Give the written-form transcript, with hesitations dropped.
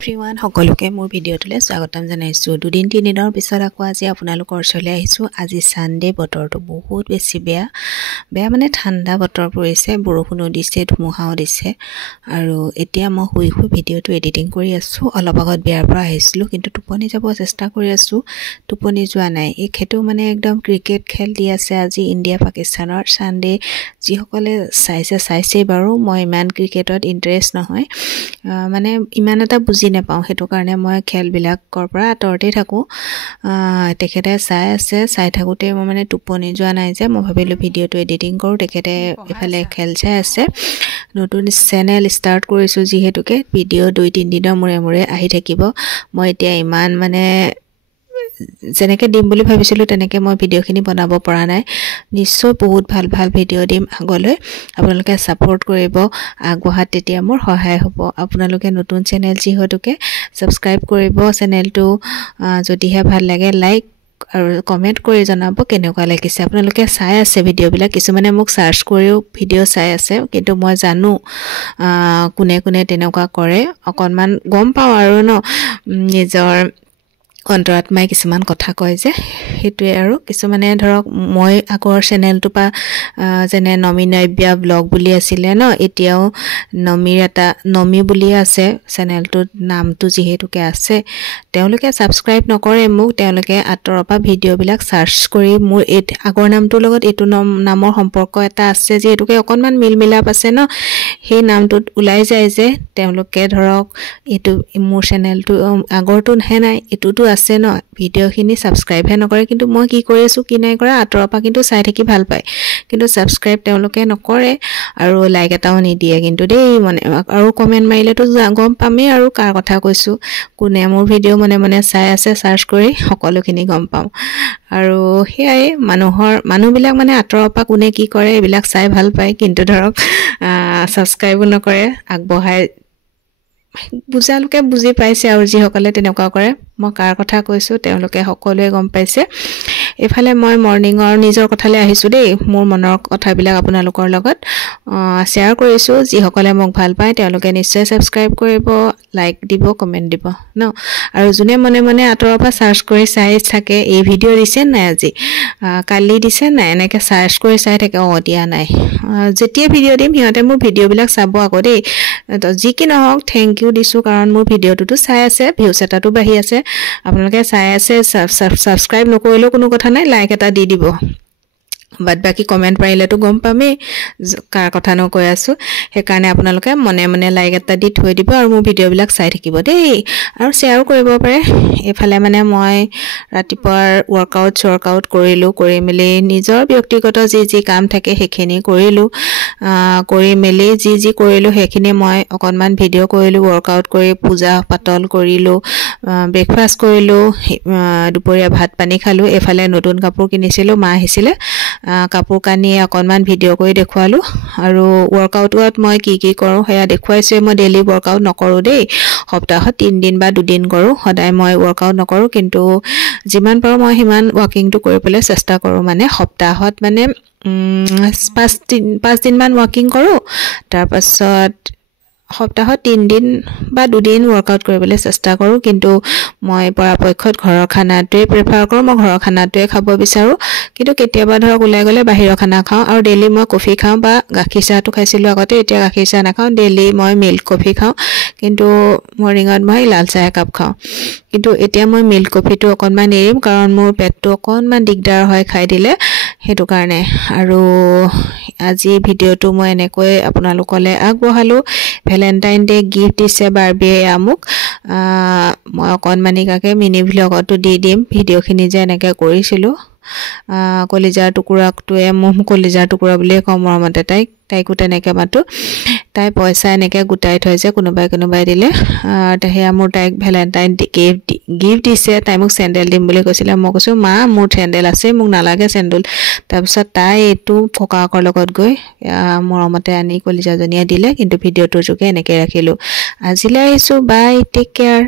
Everyone সকলোকে মোৰ ভিডিঅ'টোলৈ স্বাগতম জনাইছোঁ। দুদিন তিনিদিনৰ পিছত আকৌ আজি আপোনালোকৰ ওচৰলৈ আহিছোঁ। আজি ছানডে, বতৰটো বহুত বেছি বেয়া মানে ঠাণ্ডা বতৰ পৰিছে, বৰষুণো দিছে, ধুমুহাও দিছে। আৰু এতিয়া মই শুই ভিডিঅ'টো এডিটিং কৰি আছোঁ। অলপ আগত বিয়াৰ পৰা আহিছিলোঁ, কিন্তু টোপনি যাব চেষ্টা কৰি আছোঁ, টোপনি যোৱা নাই। সেইটো মানে একদম ক্ৰিকেট খেল দি আছে আজি ইণ্ডিয়া পাকিস্তানৰ। ছানডে যিসকলে চাইছেই বাৰু। মই ইমান ক্ৰিকেটত ইণ্টাৰেষ্ট নহয়, মানে ইমান এটা বুজি নাপাওঁ, সেইটো কাৰণে মই খেলবিলাকৰ পৰা আঁতৰতে থাকোঁ। তেখেতে চাই থাকোঁতে মই মানে টোপনি যোৱা নাই যে মই ভাবিলোঁ ভিডিঅ'টো এডিটিং কৰোঁ। তেখেতে এফালে খেল চাই আছে। নতুন চেনেল ষ্টাৰ্ট কৰিছোঁ যিহেতুকে ভিডিঅ' 2-3 দিনৰ মূৰে আহি থাকিব। মই এতিয়া ইমান মানে যেনেকৈ দিম বুলি ভাবিছিলোঁ তেনেকৈ মই ভিডিঅ'খিনি বনাব পৰা নাই। নিশ্চয় বহুত ভাল ভিডিঅ' দিম আগলৈ। আপোনালোকে ছাপোৰ্ট কৰিব আগবঢ়াত, তেতিয়া মোৰ সহায় হ'ব। আপোনালোকে নতুন চেনেল যিহেতুকে ছাবস্ক্ৰাইব কৰিব চেনেলটো। যদিহে ভাল লাগে লাইক আৰু কমেণ্ট কৰি জনাব কেনেকুৱা লাগিছে। আপোনালোকে চাই আছে ভিডিঅ'বিলাক, কিছুমানে মোক চাৰ্চ কৰিও ভিডিঅ' চাই আছে, কিন্তু মই জানো কোনে তেনেকুৱা কৰে। অকণমান গম পাওঁ আৰু নিজৰ অন্তৰাত্মাই কিছুমান কথা কয় যে, সেইটোৱে। আৰু কিছুমানে ধৰক মই আগৰ চেনেলটোৰ পৰা যেনে নমিনব্যা ব্লগ বুলি আছিলে এতিয়াও নমি বুলিয়ে আছে চেনেলটোৰ নামটো যিহেতুকে আছে। তেওঁলোকে ছাবস্ক্ৰাইব নকৰে মোক, তেওঁলোকে আঁতৰৰ পৰা ভিডিঅ'বিলাক চাৰ্চ কৰি মোৰ আগৰ নামটোৰ লগত এইটো নামৰ সম্পৰ্ক এটা আছে যিহেতুকে অকণমান মিলাপ আছে সেই নামটোত ওলাই যায় যে তেওঁলোকে ধৰক এইটো মোৰ চেনেলটো আগৰটোহে নাই, এইটোতো আছে ভিডিঅ'খিনি ছাবস্ক্ৰাইবহে নকৰে। কিন্তু মই কি কৰি আছোঁ কি নাই কৰা আঁতৰৰ পৰা কিন্তু চাই থাকি ভাল পায়, কিন্তু ছাবস্ক্ৰাইব তেওঁলোকে নকৰে আৰু লাইক এটাও নিদিয়ে কিন্তু দেই। মানে আৰু কমেণ্ট মাৰিলেতো গম পামেই আৰু কাৰ কথা কৈছোঁ, কোনে মোৰ ভিডিঅ' মনে চাই আছে চাৰ্চ কৰি সকলোখিনি গম পাওঁ। আৰু সেয়াই মানুহবিলাক মানে আঁতৰৰ পৰা কোনে কি কৰে এইবিলাক চাই ভাল পায়, কিন্তু ধৰক ছাবস্ক্ৰাইবো নকৰে। আগবঢ়াই বুজালোকে বুজি পাইছে, আৰু যিসকলে তেনেকুৱা কৰে মই কাৰ কথা কৈছোঁ তেওঁলোকে সকলোৱে গম পাইছে। এইফালে মই মৰ্ণিঙৰ নিজৰ কথালৈ আহিছোঁ দেই। মোৰ মনৰ কথাবিলাক আপোনালোকৰ লগত শ্বেয়াৰ কৰিছোঁ। যিসকলে মোক ভাল পায় তেওঁলোকে নিশ্চয় ছাবস্ক্ৰাইব কৰিব, লাইক দিব, কমেণ্ট দিব আৰু যোনে মনে আঁতৰৰ পৰা চাৰ্চ কৰি চাই থাকে, এই ভিডিঅ' দিছে নাই আজি, কালি দিছে নাই, এনেকৈ চাৰ্চ কৰি চাই থাকে, দিয়া নাই। যেতিয়া ভিডিঅ' দিম সিহঁতে মোৰ ভিডিঅ'বিলাক চাব আকৌ দেই। যি কি নহওক থেংক ইউ দিছোঁ, কাৰণ মোৰ ভিডিঅ'টোতো চাই আছে, ভিউজ এটাতো বাঢ়ি আছে। আপোনালোকে চাই আছে, ছাবস্ক্ৰাইব নকৰিলেও কোনো কথা নাই, লাইক এটা দি দিব। বাদ বাকী কমেণ্ট পাৰিলেতো গম পামেই কাৰ কথানো কৈ আছোঁ। সেইকাৰণে আপোনালোকে মনে লাইক এটা দি থৈ দিব আৰু মোৰ ভিডিঅ'বিলাক চাই থাকিব দেই, আৰু শ্বেয়াৰো কৰিব পাৰে। এইফালে মানে মই ৰাতিপুৱাৰ ৱৰ্কআউট কৰিলোঁ, কৰি মেলি নিজৰ ব্যক্তিগত যি কাম থাকে সেইখিনি কৰিলোঁ। কৰি মেলি যি কৰিলোঁ সেইখিনি মই অকণমান ভিডিঅ' কৰিলোঁ। ৱৰ্কআউট কৰি পূজা পাতল কৰিলোঁ, ব্ৰেকফাষ্ট কৰিলোঁ, দুপৰীয়া ভাত পানী খালোঁ। এইফালে নতুন কাপোৰ কিনিছিলোঁ, মা আহিছিলে, কাপোৰ কানি অকণমান ভিডিঅ' কৰি দেখুৱালোঁ। আৰু ৱৰ্কআউটত মই কি কৰোঁ সেয়া দেখুৱাইছোঁ। মই ডেইলি ৱৰ্কআউট নকৰোঁ দেই, সপ্তাহত 3 দিন বা 2 দিন কৰোঁ, সদায় মই ৱৰ্কআউট নকৰোঁ। কিন্তু যিমান পাৰোঁ মই সিমান ৱাকিংটো কৰিবলৈ চেষ্টা কৰোঁ। মানে সপ্তাহত মানে 5 দিনমান ৱাকিং কৰোঁ, তাৰপাছত সপ্তাহত 3 দিন বা 2 দিন ৱৰ্কআউট কৰিবলৈ চেষ্টা কৰোঁ। কিন্তু মই পৰাপক্ষত ঘৰৰ খানাটোৱে প্ৰিফাৰ কৰোঁ, মই ঘৰৰ খানাটোৱে খাব বিচাৰোঁ। কিন্তু কেতিয়াবা ধৰক ওলাই গ'লে বাহিৰৰ খানা খাওঁ। আৰু ডেইলি মই কফি খাওঁ বা গাখীৰ চাহটো খাইছিলোঁ আগতে, এতিয়া গাখীৰ চাহ নাখাওঁ, ডেইলি মই মিল্ক কফি খাওঁ। কিন্তু মৰ্ণিঙত মই লাল চাহ একাপ খাওঁ। কিন্তু এতিয়া মই মিল্ক কফিটো অকণমান এৰিম, কাৰণ মোৰ পেটটো অকণমান দিগদাৰ হয় খাই দিলে, সেইটো কাৰণে। আৰু আজি ভিডিঅ'টো মই এনেকৈ আপোনালোকলৈ আগবঢ়ালোঁ। ভেলেণ্টাইন ডে গিফ্ট দিছে বাৰ্বিয়ে মোক। মই অকণমানিকাকৈ মিনি ভ্লগতো দি দিম ভিডিঅ'খিনি যে এনেকৈ কৰিছিলোঁ। কলিজাৰ টুকুৰাটোৱে মোক কলিজাৰ টুকুৰা বুলিয়ে কওঁ মৰমতে, তাইকো তেনেকৈ মাতোঁ। তাই পইচা এনেকৈ গোটাই থৈ যে কোনোবাই দিলে, সেয়া মোৰ তাইক ভেলেণ্টাইন গিফ্ট দিছে। তাই মোক চেণ্ডেল দিম বুলি কৈছিলে, মই কৈছোঁ মা মোৰ চেণ্ডেল আছে, মোক নালাগে চেণ্ডেল। তাৰপিছত তাই এইটো ককাকৰ লগত গৈ মৰমতে আনি কলিজাজনীয়ে দিলে। কিন্তু ভিডিঅ'টোৰ যোগে এনেকৈ ৰাখিলোঁ। আজিলৈ আহিছোঁ, বাই, টেক কেয়াৰ।